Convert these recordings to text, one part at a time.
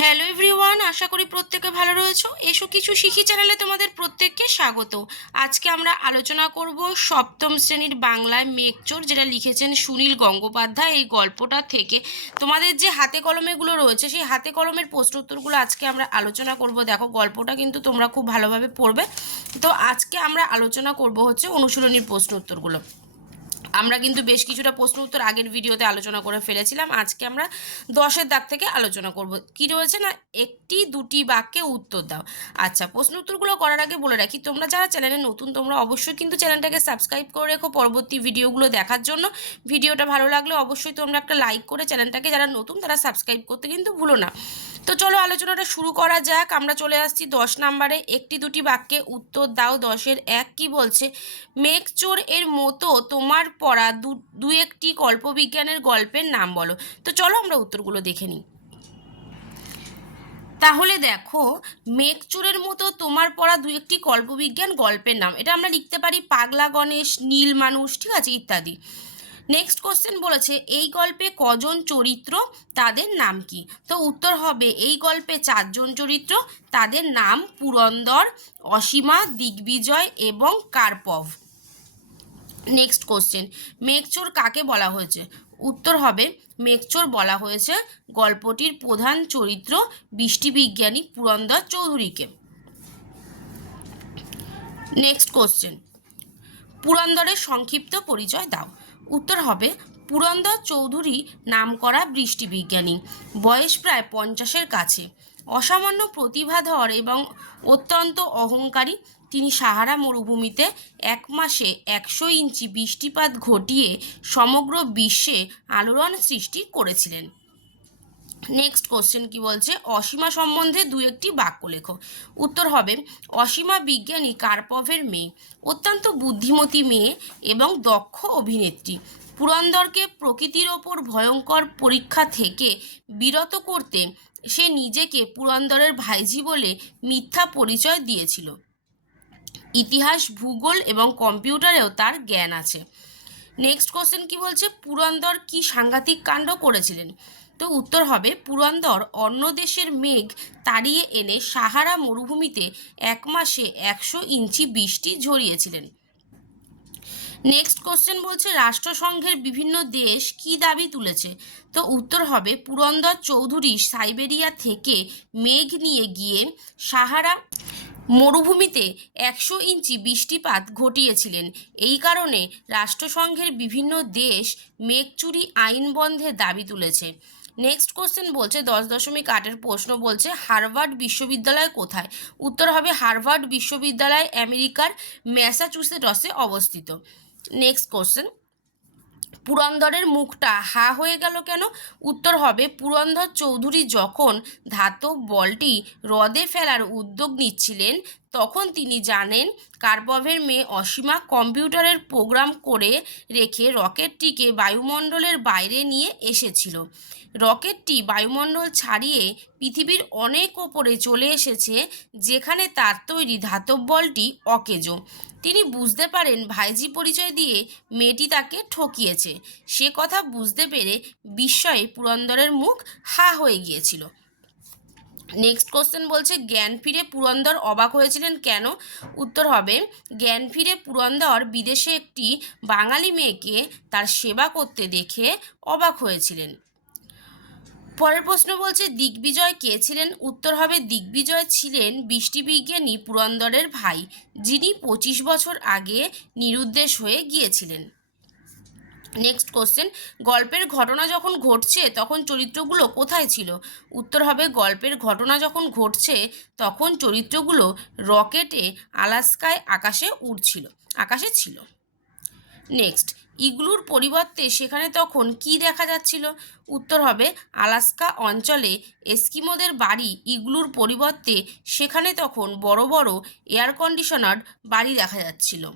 Hello everyone, আশা করি প্রত্যেকে ভালো রয়েছো। এসো কিছু শিখি চ্যানেলে তোমাদের প্রত্যেককে স্বাগত। আজকে আমরা আলোচনা করব সপ্তম শ্রেণির বাংলায় মেঘচোর, যেটা লিখেছেন সুনীল গঙ্গোপাধ্যায়। এই গল্পটা থেকে তোমাদের যে হাতে কলমেগুলো রয়েছে, সেই হাতে কলমের প্রশ্ন উত্তরগুলো আজকে আমরা আলোচনা করব। দেখো, গল্পটা কিন্তু তোমরা খুব ভালোভাবে পড়বে। তো আজকে আমরা আলোচনা করব হচ্ছে অনুশীলনীর প্রশ্ন উত্তরগুলো আমরা কিন্তু বেশ কিছুটা প্রশ্ন উত্তর আগের ভিডিওতে আলোচনা করে ফেলেছিলাম। আজকে আমরা দশের দাগ থেকে আলোচনা করব। কি রয়েছে না? একটি, দুটি বাক্যে উত্তর দাও। আচ্ছা প্রশ্ন উত্তরগুলো করার আগে বলে রাখি, তোমরা যারা চ্যানেলে নতুন, তোমরা অবশ্যই কিন্তু চ্যানেলটাকে সাবস্ক্রাইব করে রেখো পরবর্তী ভিডিওগুলো দেখার জন্য। ভিডিওটা ভালো লাগলে অবশ্যই তোমরা একটা লাইক করে চ্যানেলটাকে যারা নতুন, তারা সাবস্ক্রাইব করতে কিন্তু ভুলো না। তো চলো আলোচনাটা শুরু করা যাক। আমরা চলে আসছি দশ নম্বরে। একটি দুটি বাক্যে উত্তর দাও দশের এক। কি বলছে? মেঘচোর এর মতো তোমার পড়া দু একটি কল্পবিজ্ঞানের গল্পের নাম বলো। তো চলো আমরা উত্তরগুলো দেখে নিই। তাহলে দেখো মেঘচোরের মতো তোমার পড়া দু একটি কল্পবিজ্ঞান গল্পের নাম। এটা আমরা লিখতে পারি পাগলা গণেশ, নীল মানুষ, ঠিক আছে, ইত্যাদি। নেক্সট কোশ্চেন বলেছে, এই গল্পে কজন চরিত্র, তাদের নাম কি? তো উত্তর হবে, এই গল্পে চারজন চরিত্র, তাদের নাম পুরন্দর, অসীমা, দিগ্বিজয় এবং কার্পভ নেক্সট কোশ্চেন মেঘচোর কাকে বলা হয়েছে? উত্তর হবে, মেঘচোর বলা হয়েছে গল্পটির প্রধান চরিত্র বৃষ্টিবিজ্ঞানী পুরন্দর চৌধুরীকে। নেক্সট কোশ্চেন পুরন্দরের সংক্ষিপ্ত পরিচয় দাও। উত্তর হবে, পুরন্দর চৌধুরী নামকরা বৃষ্টিবিজ্ঞানী বয়স প্রায় পঞ্চাশের কাছে। অসামান্য প্রতিভাধর এবং অত্যন্ত অহংকারী, তিনি সাহারা মরুভূমিতে এক মাসে একশো ইঞ্চি বৃষ্টিপাত ঘটিয়ে সমগ্র বিশ্বে আলোড়ন সৃষ্টি করেছিলেন। নেক্সট কোশ্চেন কি বলছে? অসীমা সম্বন্ধে দু একটি বাক্য লেখো। উত্তর হবে, অসীমা বিজ্ঞানী কার্পভের মেয়ে, অত্যন্ত বুদ্ধিমতী মেয়ে এবং দক্ষ অভিনেত্রী। পুরন্দরকে প্রকৃতির ওপর ভয়ঙ্কর পরীক্ষা থেকে বিরত করতে সে নিজেকে পুরন্দরের ভাইঝি বলে মিথ্যা পরিচয় দিয়েছিল। ইতিহাস, ভূগোল এবং কম্পিউটারেও তার জ্ঞান আছে। নেক্সট কোশ্চেন কি বলছে? পুরন্দর কি সাংঘাতিক কাণ্ড করেছিলেন? তো উত্তর হবে, পুরন্দর অন্য দেশের মেঘ তাড়িয়ে এনে সাহারা মরুভূমিতে এক মাসে একশো ইঞ্চি বৃষ্টি ঝরিয়েছিলেন। নেক্সট কোশ্চেন বলছে, রাষ্ট্রসংঘের বিভিন্ন দেশ কি দাবি তুলেছে? তো উত্তর হবে, পুরন্দর চৌধুরী সাইবেরিয়া থেকে মেঘ নিয়ে গিয়ে সাহারা মরুভূমিতে একশো ইঞ্চি বৃষ্টিপাত ঘটিয়েছিলেন। এই কারণে রাষ্ট্রসংঘের বিভিন্ন দেশ মেঘ চুরি আইন বন্ধের দাবি তুলেছে। নেক্সট কোশ্চেন বলছে, দশ দশমিক আটের প্রশ্ন বলছে, হার্ভার্ড বিশ্ববিদ্যালয় কোথায়? উত্তর হবে হার্ভার্ড বিশ্ববিদ্যালয়, আমেরিকার ম্যাসাচুসেটসে অবস্থিত। নেক্সট কোশ্চেন পুরন্দরের মুখটা হা হয়ে গেল কেন? উত্তর হবে, পুরন্দর চৌধুরী যখন ধাতব বলটি হ্রদে ফেলার উদ্যোগ নিচ্ছিলেন তখন তিনি জানেন কার্পভের মেয়ে অসীমা কম্পিউটারের প্রোগ্রাম করে রেখে রকেটটিকে বায়ুমণ্ডলের বাইরে নিয়ে এসেছিল। রকেটটি বায়ুমণ্ডল ছাড়িয়ে পৃথিবীর অনেক ওপরে চলে এসেছে, যেখানে তার তৈরি ধাতব বলটি অকেজো। তিনি বুঝতে পারেন ভাইজি পরিচয় দিয়ে মেয়েটি তাকে ঠকিয়েছে। সে কথা বুঝতে পেরে বিস্ময়ে পুরন্দরের মুখ হা হয়ে গিয়েছিল। নেক্সট কোশ্চেন বলছে, জ্ঞান ফিরে পুরন্দর অবাক হয়েছিলেন কেন? উত্তর হবে, জ্ঞান ফিরে পুরন্দর বিদেশে একটি বাঙালি মেয়েকে তার সেবা করতে দেখে অবাক হয়েছিলেন। পরের প্রশ্ন বলছে, দিগ্বিজয় কে ছিলেন? উত্তর হবে, দিগ্বিজয় ছিলেন বৃষ্টিবিজ্ঞানী পুরন্দরের ভাই, যিনি পঁচিশ বছর আগে নিরুদ্দেশ হয়ে গিয়েছিলেন। নেক্সট কোশ্চেন গল্পের ঘটনা যখন ঘটছে, তখন চরিত্রগুলো কোথায় ছিল? উত্তর হবে, গল্পের ঘটনা যখন ঘটছে, তখন চরিত্রগুলো রকেটে, আলাস্কায়, আকাশে উড়ছিল, আকাশে ছিল। নেক্সট ইগলুর পরিবর্তে সেখানে তখন কি দেখা যাচ্ছিল? উত্তর হবে, আলাস্কা অঞ্চলে এস্কিমোদের বাড়ি ইগলুর পরিবর্তে সেখানে তখন বড় বড় এয়ার কন্ডিশনার বাড়ি দেখা যাচ্ছিল।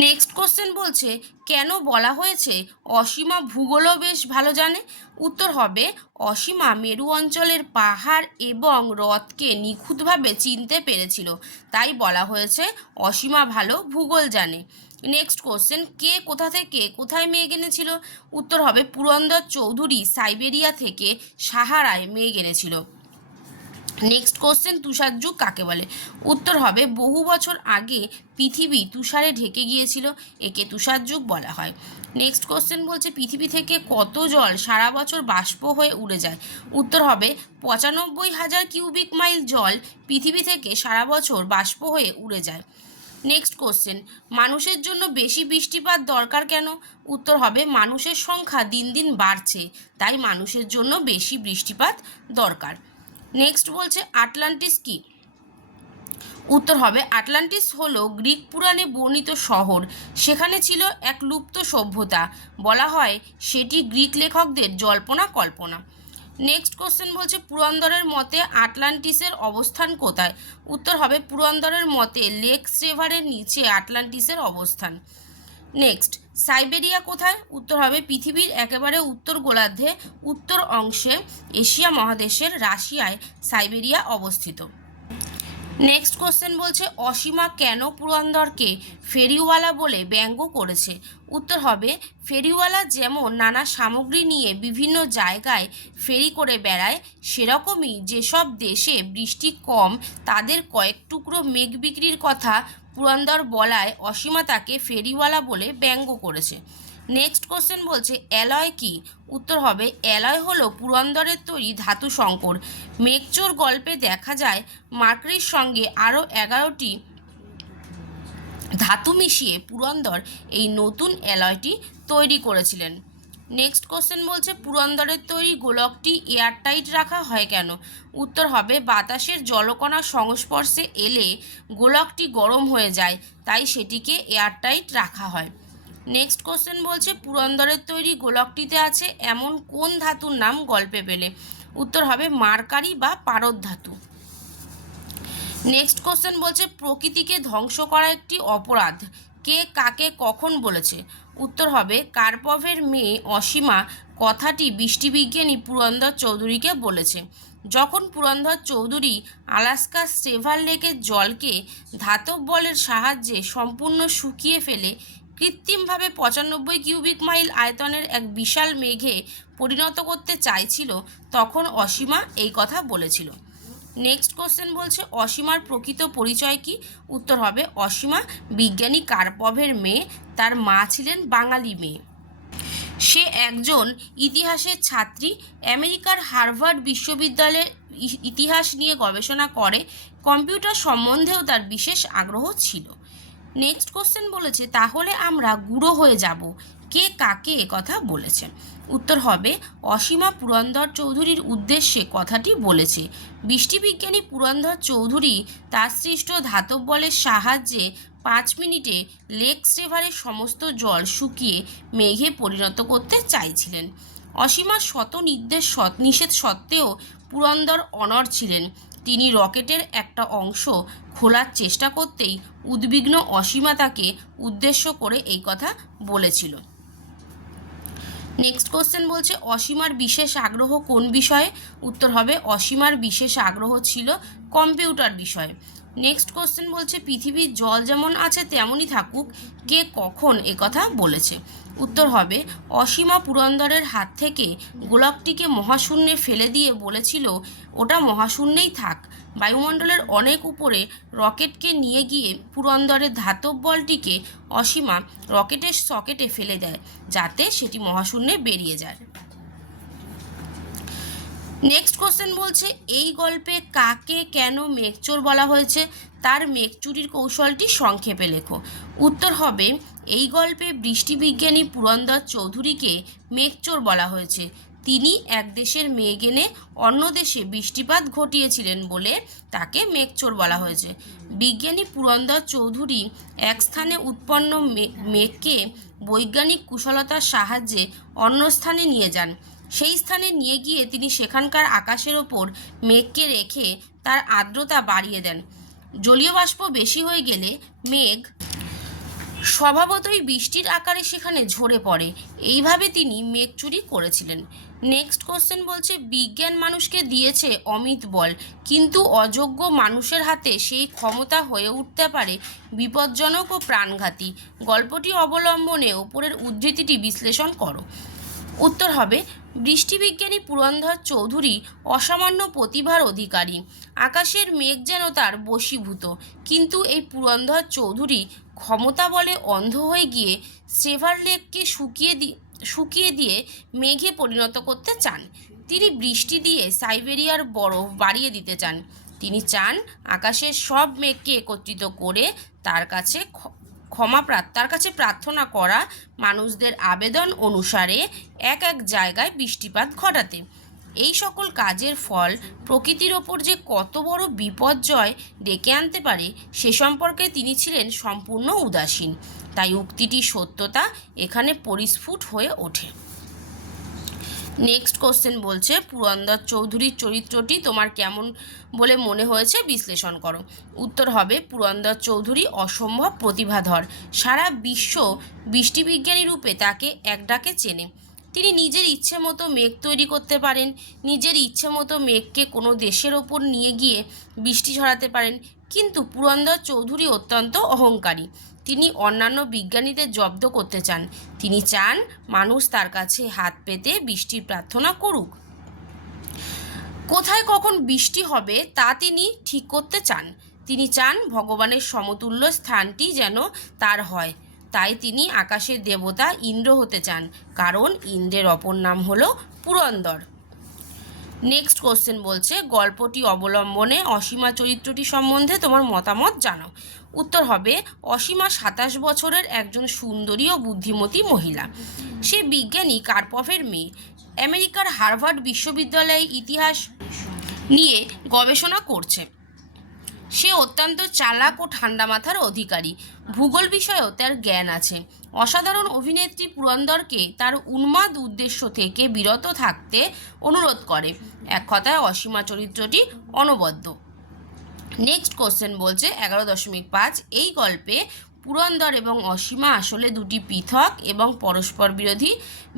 নেক্সট কোশ্চেন বলছে, কেন বলা হয়েছে অসীমা ভূগোলও বেশ ভালো জানে? উত্তর হবে, অসীমা মেরু অঞ্চলের পাহাড় এবং হ্রদকে নিখুঁতভাবে চিনতে পেরেছিল। তাই বলা হয়েছে, অসীমা ভালো ভূগোল জানে। নেক্সট কোশ্চেন কে কোথা থেকে, কোথায় মেয়ে এনেছিল? উত্তর হবে, পুরন্দর চৌধুরী সাইবেরিয়া থেকে সাহারায় মেয়ে এনেছিল। নেক্সট কোশ্চেন তুষার যুগ কাকে বলে? উত্তর হবে, বহু বছর আগে পৃথিবী তুষারে ঢেকে গিয়েছিল, একে তুষার যুগ বলা হয়। নেক্সট কোশ্চেন বলছে, পৃথিবী থেকে কত জল সারা বছর বাষ্প হয়ে উড়ে যায়? উত্তর হবে, পঁচানব্বই হাজার কিউবিক মাইল জল পৃথিবী থেকে সারা বছর বাষ্প হয়ে উড়ে যায়। নেক্সট কোশ্চেন মানুষের জন্য বেশি বৃষ্টিপাত দরকার কেন? উত্তর হবে, মানুষের সংখ্যা দিন দিন বাড়ছে, তাই মানুষের জন্য বেশি বৃষ্টিপাত দরকার। নেক্সট বলছে আটলান্টিস কি? উত্তর হবে আটলান্টিস হলো গ্রিক পুরাণে বর্ণিত শহর। সেখানে ছিল এক লুপ্ত সভ্যতা। বলা হয় সেটি গ্রিক লেখকদের জল্পনা কল্পনা। নেক্সট কোশ্চেন বলছে, পুরন্দরের মতে আটলান্টিসের অবস্থান কোথায়? উত্তর হবে, পুরন্দরের মতে লেক স্টেভারের নিচে আটলান্টিসের অবস্থান। নেক্সট সাইবেরিয়া কোথায়? উত্তর হবে পৃথিবীর একেবারে উত্তর গোলার্ধে, উত্তর অংশে এশিয়া মহাদেশের রাশিয়ায় সাইবেরিয়া অবস্থিত। নেক্সট কোশ্চেন বলছে, অসীমা কেন পুরন্দরকে ফেরিওয়ালা বলে ব্যঙ্গ করেছে? উত্তর হবে, ফেরিওয়ালা যেমন নানা সামগ্রী নিয়ে বিভিন্ন জায়গায় ফেরি করে বেড়ায়, সেরকমই যেসব দেশে বৃষ্টি কম, তাদের কয়েক টুকরো মেঘ বিক্রির কথা পুরন্দর বলায় অসীমা তাকে ফেরিওয়ালা বলে ব্যঙ্গ করেছে। নেক্সট কোশ্চেন বলছে অ্যালয় কি? উত্তর হবে অ্যালয় হলো পুরন্দরের তৈরি ধাতু সংকর মেঘচোর গল্পে দেখা যায়, মার্কারির সঙ্গে আরও এগারোটি ধাতু মিশিয়ে পুরন্দর এই নতুন অ্যালয়টি তৈরি করেছিলেন। নেক্সট কোশ্চেন বলছে, পুরন্দরের তৈরি গোলকটি এয়ারটাইট রাখা হয় কেন? উত্তর হবে, বাতাসের জলকণার সংস্পর্শে এলে গোলকটি গরম হয়ে যায়, তাই সেটিকে এয়ারটাইট রাখা হয়। নেক্সট কোশ্চেন বলছে পুরন্দরের তৈরি গোলকটিতে আছে এমন কোন ধাতুর নাম গল্পে পেলে? উত্তর হবে, মার্কারি বা পারদ ধাতু। নেক্সট কোশ্চেন বলছে, প্রকৃতিকে ধ্বংস করা একটি অপরাধ। কে কাকে কখন বলেছে? উত্তর হবে, কার্পভের মেয়ে অসীমা কথাটি বৃষ্টিবিজ্ঞানী পুরন্দর চৌধুরীকে বলেছে। যখন পুরন্দর চৌধুরী আলাস্কা স্টেভার লেকের জলকে ধাতব বলের সাহায্যে সম্পূর্ণ শুকিয়ে ফেলে কৃত্রিমভাবে পঁচানব্বই কিউবিক মাইল আয়তনের এক বিশাল মেঘে পরিণত করতে চাইছিল, তখন অসীমা এই কথা বলেছিল। নেক্সট কোশ্চেন বলছে, অসীমার প্রকৃত পরিচয় কি? উত্তর হবে, অসীমা বিজ্ঞানী কার্পভের মেয়ে, তার মা ছিলেন বাঙালি মেয়ে। সে একজন ইতিহাসের ছাত্রী, আমেরিকার হার্ভার্ড বিশ্ববিদ্যালয়ের ইতিহাস নিয়ে গবেষণা করে, কম্পিউটার সম্বন্ধেও তার বিশেষ আগ্রহ ছিল। নেক্সট কোশ্চেন বলেছে, তাহলে আমরা গুঁড়ো হয়ে যাব। কে কাকে কথা বলেছে? উত্তর হবে, অসীমা পুরন্দর চৌধুরীর উদ্দেশ্যে কথাটি বলেছে। বৃষ্টিবিজ্ঞানী পুরন্দর চৌধুরী তার সৃষ্ট ধাতব বলের সাহায্যে পাঁচ মিনিটে লেক স্টেভারের সমস্ত জল শুকিয়ে মেঘে পরিণত করতে চাইছিলেন। অসীমা শত নির্দেশ নিষেধ সত্ত্বেও পুরন্দর অনর ছিলেন। তিনি রকেটের একটা অংশ খোলার চেষ্টা করতেই উদ্বিগ্ন অসীমা তাকে উদ্দেশ্য করে এই কথা বলেছিল। নেক্সট কোশ্চেন বলছে, অসীমার বিশেষ আগ্রহ কোন বিষয়ে? উত্তর হবে, অসীমার বিশেষ আগ্রহ ছিল কম্পিউটার বিষয়ে। নেক্সট কোশ্চেন বলছে, পৃথিবীর জল যেমন আছে, তেমনই থাকুক। কে কখন একথা বলেছে? উত্তর হবে, অসীমা পুরন্দরের হাত থেকে গোলাপটিকে মহাশূন্যে ফেলে দিয়ে বলেছিল, ওটা মহাশূন্যেই থাক। বায়ুমণ্ডলের অনেক উপরে রকেটকে নিয়ে গিয়ে পুরন্দরের ধাতব বলটিকে অসীমা রকেটের সকেটে ফেলে দেয়, যাতে সেটি মহাশূন্যে বেরিয়ে যায়। নেক্সট কোশ্চেন বলছে, এই গল্পে কাকে কেন মেঘচোর বলা হয়েছে? তার মেঘচুরির কৌশলটি সংক্ষেপে লেখো। উত্তর হবে, এই গল্পে বৃষ্টিবিজ্ঞানী পুরন্দর চৌধুরীকে মেঘচোর বলা হয়েছে। তিনি এক দেশের মেঘ এনে অন্য দেশে বৃষ্টিপাত ঘটিয়েছিলেন বলে তাকে মেঘচোর বলা হয়েছে। বিজ্ঞানী পুরন্দর চৌধুরী এক স্থানে উৎপন্ন মেঘকে বৈজ্ঞানিক কুশলতার সাহায্যে অন্য স্থানে নিয়ে যান। সেই স্থানে নিয়ে গিয়ে তিনি সেখানকার আকাশের ওপর মেঘকে রেখে তার আর্দ্রতা বাড়িয়ে দেন। জলীয় বাষ্প বেশি হয়ে গেলে মেঘ স্বভাবতই বৃষ্টির আকারে সেখানে ঝরে পড়ে। এইভাবে তিনি মেঘ চুরি করেছিলেন। নেক্সট কোশ্চেন বলছে, বিজ্ঞান মানুষকে দিয়েছে অমিত বল, কিন্তু অযোগ্য মানুষের হাতে সেই ক্ষমতা হয়ে উঠতে পারে বিপজ্জনক ও প্রাণঘাতী। গল্পটি অবলম্বনে ওপরের উদ্ধৃতিটি বিশ্লেষণ করো। উত্তর হবে বৃষ্টিবিজ্ঞানী পুরন্ধর চৌধুরী অসামান্য প্রতিভার অধিকারী। আকাশের মেঘ যেন তার বশীভূত। কিন্তু এই পুরন্ধর চৌধুরী ক্ষমতা বলে অন্ধ হয়ে গিয়ে সেভার লেককে শুকিয়ে দি শুকিয়ে দিয়ে মেঘে পরিণত করতে চান। তিনি বৃষ্টি দিয়ে সাইবেরিয়ার বরফ বাড়িয়ে দিতে চান। তিনি চান আকাশের সব মেঘকে একত্রিত করে তার কাছে ক্ষমা তার কাছে প্রার্থনা করা মানুষদের আবেদন অনুসারে এক এক জায়গায় বৃষ্টিপাত ঘটাতে। এই সকল কাজের ফল প্রকৃতির ওপর যে কত বড় বিপর্যয় ডেকে আনতে পারে, সে সম্পর্কে তিনি ছিলেন সম্পূর্ণ উদাসীন। তাই উক্তিটির সত্যতা এখানে পরিস্ফুট হয়ে ওঠে। নেক্সট কোশ্চেন বলছে, পুরন্দর চৌধুরীর চরিত্রটি তোমার কেমন বলে মনে হয়েছে? বিশ্লেষণ করো। উত্তর হবে, পুরন্দর চৌধুরী অসম্ভব প্রতিভাধর। সারা বিশ্ব বৃষ্টিবিজ্ঞানী রূপে তাকে এক ডাকে চেনে। তিনি নিজের ইচ্ছে মতো মেঘ তৈরি করতে পারেন, নিজের ইচ্ছে মতো মেঘকে কোনো দেশের ওপর নিয়ে গিয়ে বৃষ্টি ছড়াতে পারেন। কিন্তু পুরন্দর চৌধুরী অত্যন্ত অহংকারী। তিনি অন্যান্য বিজ্ঞানীদের জব্দ করতে চান। তিনি চান মানুষ তার কাছে হাত পেতে বৃষ্টির প্রার্থনা করুক। কোথায় কখন বৃষ্টি হবে তা তিনি ঠিক করতে চান। তিনি চান ভগবানের সমতুল্য স্থানটি যেন তার হয়। তাই তিনি আকাশের দেবতা ইন্দ্র হতে চান। কারণ ইন্দ্রের অপর নাম হলো পুরন্দর। নেক্সট কোশ্চেন বলছে, গল্পটি অবলম্বনে অসীমা চরিত্রটি সম্বন্ধে তোমার মতামত জানাও। উত্তর হবে, অসীমা সাতাশ বছরের একজন সুন্দরী ও বুদ্ধিমতী মহিলা। সে বিজ্ঞানী কার্পফের মেয়ে। আমেরিকার হার্ভার্ড বিশ্ববিদ্যালয়ে ইতিহাস নিয়ে গবেষণা করছে। সে অত্যন্ত চালাক ও ঠান্ডা মাথার অধিকারী। ভূগোল বিষয়েও তার জ্ঞান আছে। অসাধারণ অভিনেত্রী পুরন্দরকে তার উন্মাদ উদ্দেশ্য থেকে বিরত থাকতে অনুরোধ করে। এক কথায় অসীমা চরিত্রটি অনবদ্য। নেক্সট কোশ্চেন বলছে, এগারো দশমিক পাঁচ, এই গল্পে পুরন্দর এবং অসীমা আসলে দুটি পৃথক এবং পরস্পর বিরোধী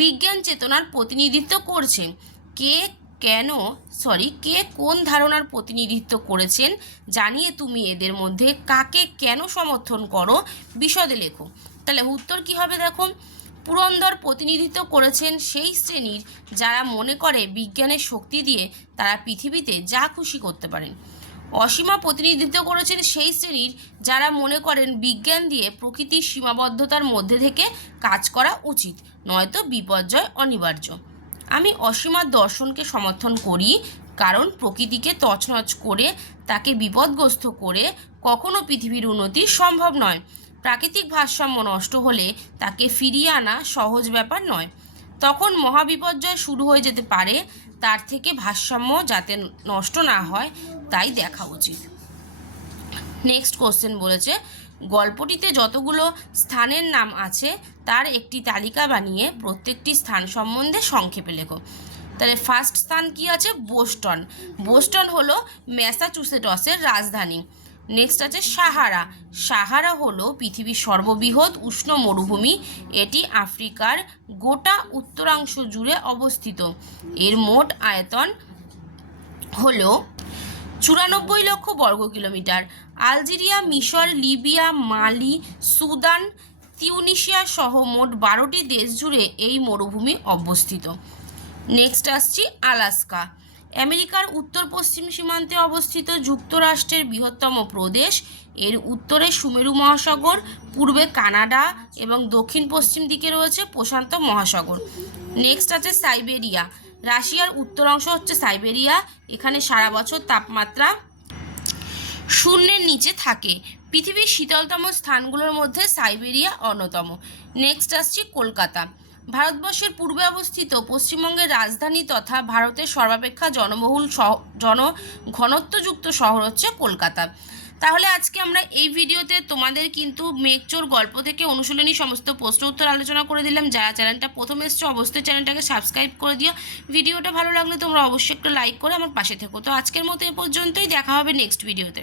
বিজ্ঞান চেতনার প্রতিনিধিত্ব করছে কে কেন? সরি কে কোন ধারণার প্রতিনিধিত্ব করেছেন? জানিয়ে তুমি এদের মধ্যে কাকে কেন সমর্থন করো? বিশদে লেখো। তাহলে উত্তর কি হবে দেখো? পুরন্দর প্রতিনিধিত্ব করেছেন সেই শ্রেণির যারা মনে করে বিজ্ঞানের শক্তি দিয়ে তারা পৃথিবীতে যা খুশি করতে পারেন। অসীমা প্রতিনিধিত্ব করেছেন সেই শ্রেণির যারা মনে করেন বিজ্ঞান দিয়ে প্রকৃতির সীমাবদ্ধতার মধ্যে থেকে কাজ করা উচিত, নয়তো বিপর্যয় অনিবার্য। আমি অসীমার দর্শনকে সমর্থন করি, কারণ প্রকৃতিকে তছনছ করে, তাকে বিপদগ্রস্ত করে কখনো পৃথিবীর উন্নতি সম্ভব নয়। প্রাকৃতিক ভারসাম্য নষ্ট হলে তাকে ফিরিয়ে আনা সহজ ব্যাপার নয়। তখন মহাবিপর্যয় শুরু হয়ে যেতে পারে, তার থেকে ভারসাম্য যাতে নষ্ট না হয়, তাই দেখা উচিত। নেক্সট কোশ্চেন বলেছে গল্পটিতে যতগুলো স্থানের নাম আছে, তার একটি তালিকা বানিয়ে প্রত্যেকটি স্থান সম্বন্ধে সংক্ষেপে লেখো। তাহলে ফার্স্ট স্থান কি আছে? বোস্টন। বোস্টন হলো ম্যাসাচুসেটসের রাজধানী। নেক্সট আছে সাহারা। সাহারা হলো পৃথিবীর সর্ববৃহৎ উষ্ণ মরুভূমি। এটি আফ্রিকার গোটা উত্তরাংশ জুড়ে অবস্থিত। এর মোট আয়তন হলো চুরানব্বই লক্ষ বর্গ কিলোমিটার। আলজেরিয়া, মিশর, লিবিয়া, মালি, সুদান, তিউনিশিয়া সহ মোট বারোটি দেশ জুড়ে এই মরুভূমি অবস্থিত। নেক্সট আসছি আলাস্কা। আমেরিকার উত্তর পশ্চিম সীমান্তে অবস্থিত যুক্তরাষ্ট্রের বৃহত্তম প্রদেশ। এর উত্তরে সুমেরু মহাসাগর, পূর্বে কানাডা এবং দক্ষিণ পশ্চিম দিকে রয়েছে প্রশান্ত মহাসাগর। নেক্সট আছে সাইবেরিয়া। রাশিয়ার উত্তর অংশ হচ্ছে সাইবেরিয়া, এখানে সারা বছর তাপমাত্রা শূন্যের নিচে থাকে। পৃথিবীর শীতলতম স্থানগুলোর মধ্যে সাইবেরিয়া অন্যতম। নেক্সট আসছি কলকাতা। ভারতবর্ষের পূর্বে অবস্থিত পশ্চিমবঙ্গের রাজধানী তথা ভারতের সর্বাপেক্ষা জনবহুল জন ঘনত্বযুক্ত শহর হচ্ছে কলকাতা। তাহলে আজকে আমরা এই ভিডিওতে তোমাদের কিন্তু মেঘচোর গল্প থেকে অনুশীলনী সমস্ত প্রশ্ন উত্তর আলোচনা করে দিলাম। যারা চ্যানেলটা প্রথম এসছো, অবশ্যই চ্যানেলটাকে সাবস্ক্রাইব করে দিও। ভিডিওটা ভালো লাগলে তোমরা অবশ্যই একটা লাইক করে আমার পাশে থেকো। তো আজকের মতো এ পর্যন্তই, দেখা হবে নেক্সট ভিডিওতে